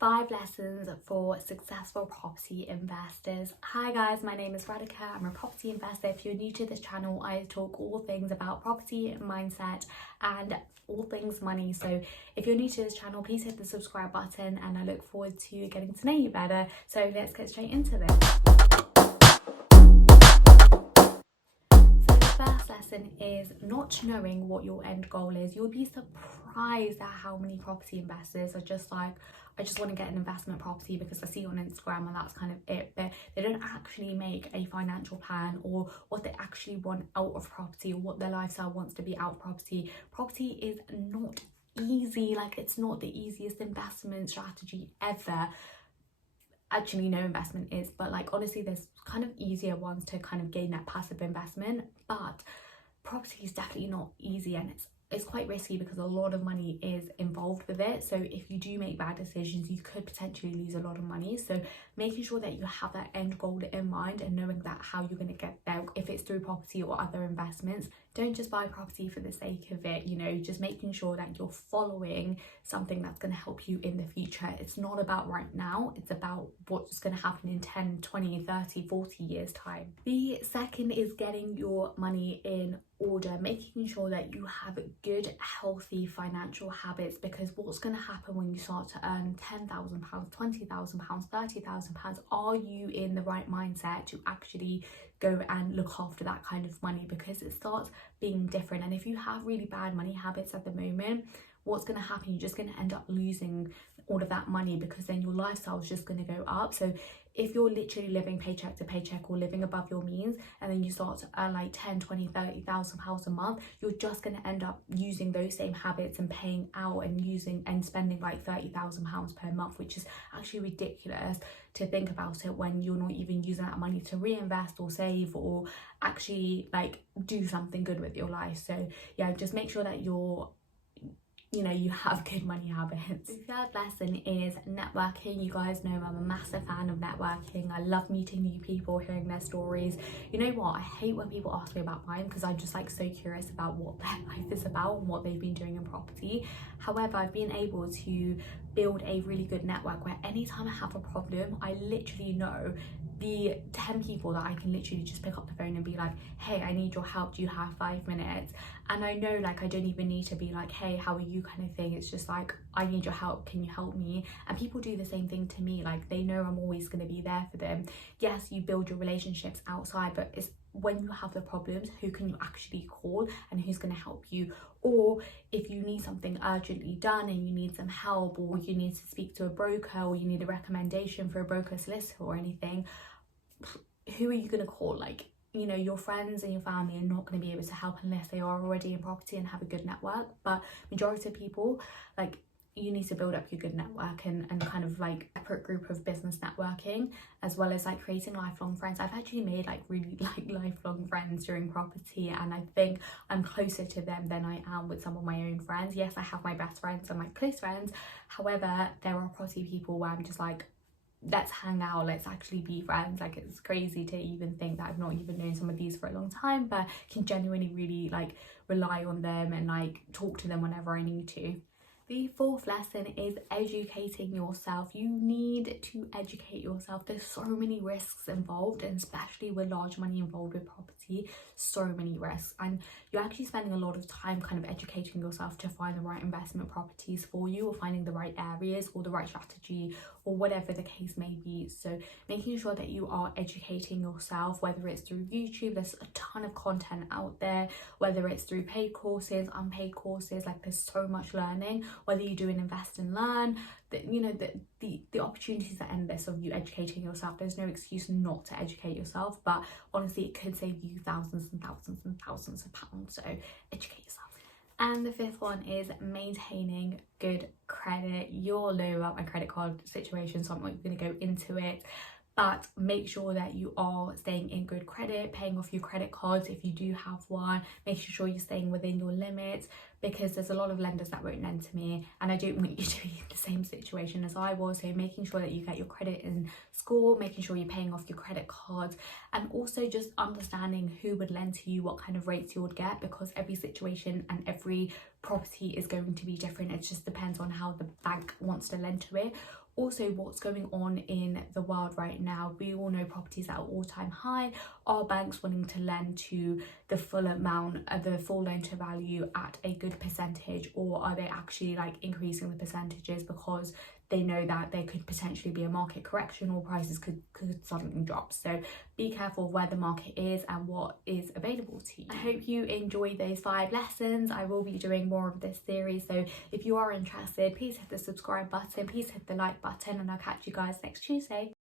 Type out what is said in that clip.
5 lessons for successful property investors. Hi guys, my name is Radhika. I'm a property investor. If you're new to this channel, I talk all things about property, mindset and all things money. So if you're new to this channel, please hit the subscribe button and I look forward to getting to know you better. So let's get straight into this. First lesson is not knowing what your end goal is. You'll be surprised at how many property investors are just like, I just want to get an investment property because I see it on Instagram and that's kind of it, but they don't actually make a financial plan or what they actually want out of property or what their lifestyle wants to be out of property. Property is not easy, like it's not the easiest investment strategy ever. Actually, no investment is, but like honestly there's kind of easier ones to kind of gain that passive investment, but property is definitely not easy and it's quite risky because a lot of money is involved with it. So if you do make bad decisions, you could potentially lose a lot of money. So making sure that you have that end goal in mind and knowing that how you're going to get there, if it's through property or other investments. Don't just buy property for the sake of it, you know, just making sure that you're following something that's going to help you in the future. It's not about right now, it's about what's going to happen in 10, 20, 30, 40 years time. The second is getting your money in order, making sure that you have good healthy financial habits, because what's going to happen when you start to earn £10,000, £20,000, £30,000, are you in the right mindset to actually go and look after that kind of money? Because it starts being different, and if you have really bad money habits at the moment, what's going to happen, you're just going to end up losing all of that money because then your lifestyle is just going to go up. So if you're literally living paycheck to paycheck or living above your means and then you start to earn like 10, 20, 30,000 pounds a month, you're just going to end up using those same habits and paying out and using and spending like 30,000 pounds per month, which is actually ridiculous to think about it when you're not even using that money to reinvest or save or actually like do something good with your life. So yeah, just make sure that you have good money habits. The third lesson is networking. You guys know I'm a massive fan of networking. I love meeting new people, hearing their stories. You know what, I hate when people ask me about mine because I'm just like so curious about what their life is about and what they've been doing in property. However, I've been able to build a really good network where anytime I have a problem, I literally know the 10 people that I can literally just pick up the phone and be like, hey, I need your help, do you have 5 minutes? And I know like I don't even need to be like, hey, how are you kind of thing. It's just like, I need your help, can you help me? And people do the same thing to me, like they know I'm always going to be there for them. Yes, you build your relationships outside, but it's when you have the problems, who can you actually call and who's going to help you? Or if you need something urgently done and you need some help, or you need to speak to a broker, or you need a recommendation for a broker, solicitor or anything, who are you going to call? Like, you know, your friends and your family are not going to be able to help unless they are already in property and have a good network. But majority of people, like, you need to build up your good network and kind of like a separate group of business networking, as well as like creating lifelong friends. I've actually made like really like lifelong friends during property, and I think I'm closer to them than I am with some of my own friends. Yes, I have my best friends and my close friends, however there are property people where I'm just like, let's hang out, let's actually be friends. Like, it's crazy to even think that I've not even known some of these for a long time, but can genuinely really like rely on them and like talk to them whenever I need to. The fourth lesson is educating yourself. You need to educate yourself. There's so many risks involved, and especially with large money involved with property, so many risks. And you're actually spending a lot of time kind of educating yourself to find the right investment properties for you, or finding the right areas or the right strategy or whatever the case may be. So making sure that you are educating yourself, whether it's through YouTube, there's a ton of content out there, whether it's through paid courses, unpaid courses, like there's so much learning. Whether you do an invest and learn, the opportunities are endless of you educating yourself. There's no excuse not to educate yourself, but honestly it could save you thousands and thousands and thousands of pounds. So educate yourself. And the fifth one is maintaining good credit. You all know about my credit card situation, so I'm not going to go into it. But make sure that you are staying in good credit, paying off your credit cards if you do have one, making sure you're staying within your limits, because there's a lot of lenders that won't lend to me and I don't want you to be in the same situation as I was. So making sure that you get your credit in score, making sure you're paying off your credit cards, and also just understanding who would lend to you, what kind of rates you would get, because every situation and every property is going to be different. It just depends on how the bank wants to lend to it. also what's going on in the world right now. We all know properties at an all-time high. Are banks wanting to lend to the full amount of the full loan to value at a good percentage, or are they actually like increasing the percentages because they know that there could potentially be a market correction or prices could suddenly drop? So be careful of where the market is and what is available to you. I hope you enjoyed those 5 lessons. I will be doing more of this series, so if you are interested, please hit the subscribe button, please hit the like button, and I'll catch you guys next Tuesday.